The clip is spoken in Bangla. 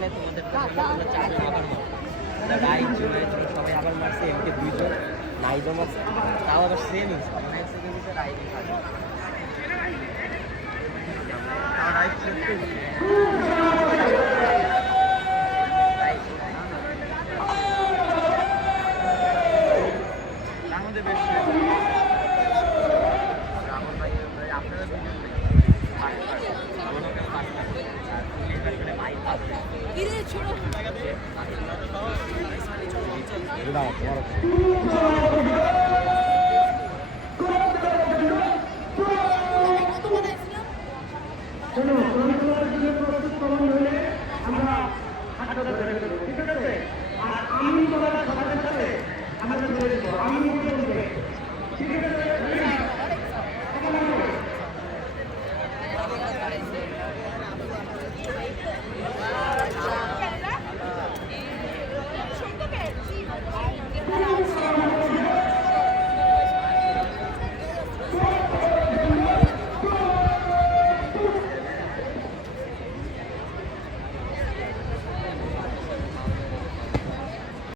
গেলে তোমাদের তোমরা চারজন আবার মারো রাইট চলে সবাই আবার মারছে এমকে দুইজন নাইজম আছে তাও আবার সেম এক সেকেন্ড ভিতরে রাইট থাকে রাইট আমাদের বেশ রাহুল ভাই আপনারা দুজন চলো